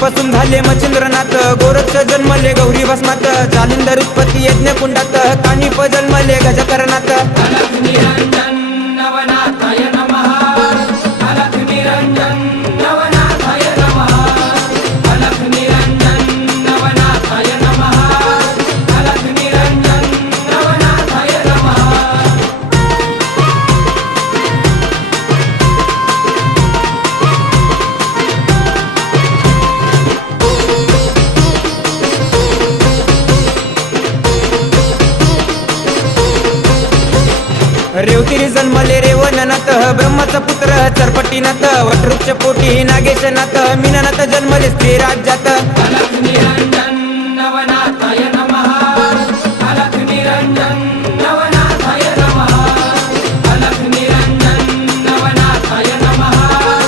पासून झाले मच्छिंद्रनाथ, गोरक्ष जन्मले गौरी भस्मात, जालिंदर उत्पत्ती यज्ञ कुंडात, कानिप जन्मले गजकरणात। अलख निरंजन नवनाथाय नमः, अलख निरंजन नवनाथाय नमः, अलख निरंजन नवनाथाय नमः, अलख निरंजन नवनाथाय नमः। रेवतिरी जन्मले रेवणनाथ, ब्रह्माचा पुत्र चरपटीनाथ, वटवृक्ष पोटी नागेशनाथ, मीननाथ जन्मले स्त्री राज्यात।